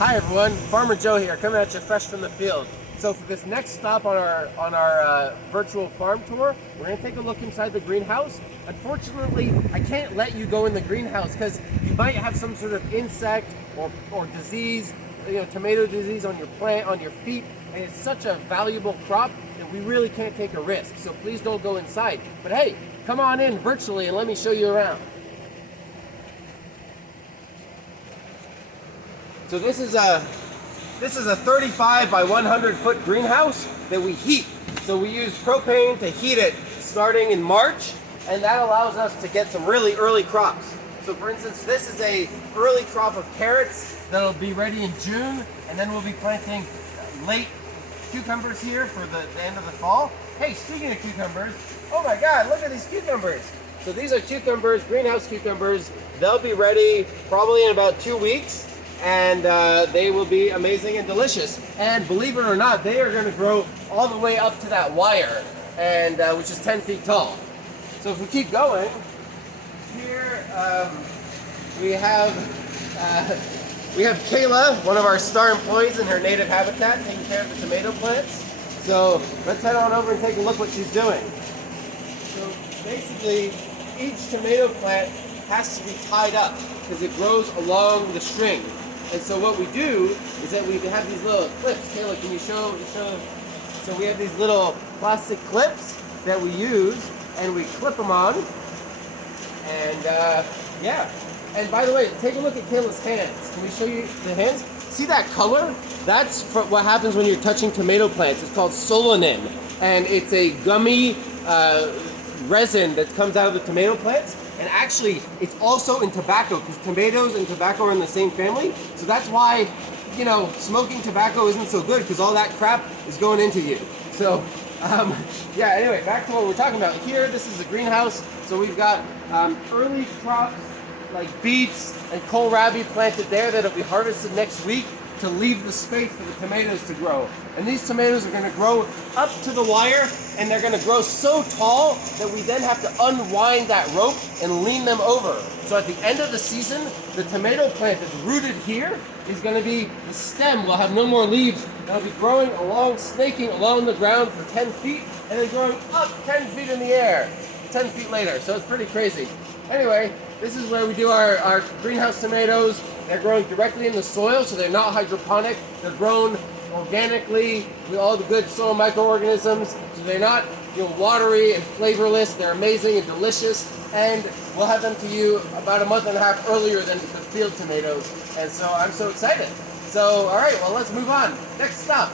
Hi everyone, Farmer Joe here, coming at you fresh from the field. So for this next stop on our virtual farm tour, we're going to take a look inside the greenhouse. Unfortunately, I can't let you go in the greenhouse because you might have some sort of insect or disease, tomato disease on your plant, on your feet, and it's such a valuable crop that we really can't take a risk. So please don't go inside. But hey, come on in virtually and let me show you around. So this is a 35 by 100 foot greenhouse that we heat. So we use propane to heat it starting in March, and that allows us to get some really early crops. So for instance, this is a early crop of carrots that'll be ready in June, and then we'll be planting late cucumbers here for the end of the fall. Hey, speaking of cucumbers, oh my God, look at these cucumbers. So these are cucumbers, greenhouse cucumbers. They'll be ready probably in about 2 weeks. And they will be amazing and delicious. And believe it or not, they are going to grow all the way up to that wire, and which is 10 feet tall. So if we keep going, here we have Kayla, one of our star employees in her native habitat, taking care of the tomato plants. So let's head on over and take a look what she's doing. So basically, each tomato plant has to be tied up because it grows along the string. And so what we do is that we have these little clips. Kayla, can you show? So we have these little plastic clips that we use, and we clip them on. And yeah. And by the way, take a look at Kayla's hands. Can we show you the hands? See that color? That's what happens when you're touching tomato plants. It's called solanine, and it's a gummy resin that comes out of the tomato plants. And actually, it's also in tobacco, because tomatoes and tobacco are in the same family. So that's why, smoking tobacco isn't so good, because all that crap is going into you. So, yeah, anyway, back to what we're talking about. Here, this is the greenhouse. So we've got early crops like beets and kohlrabi planted there that'll be harvested next week to leave the space for the tomatoes to grow. And these tomatoes are going to grow up to the wire, and they're going to grow so tall that we then have to unwind that rope and lean them over. So at the end of the season, the tomato plant that's rooted here is going to be, the stem will have no more leaves. It'll be growing along, snaking along the ground for 10 feet, and then growing up 10 feet in the air 10 feet later. So it's pretty crazy. Anyway, this is where we do our greenhouse tomatoes. They're growing directly in the soil, so they're not hydroponic. They're grown organically with all the good soil microorganisms. So they're not watery and flavorless. They're amazing and delicious. And we'll have them to you about a month and a half earlier than the field tomatoes. And so I'm so excited. So, all right, well, let's move on. Next stop,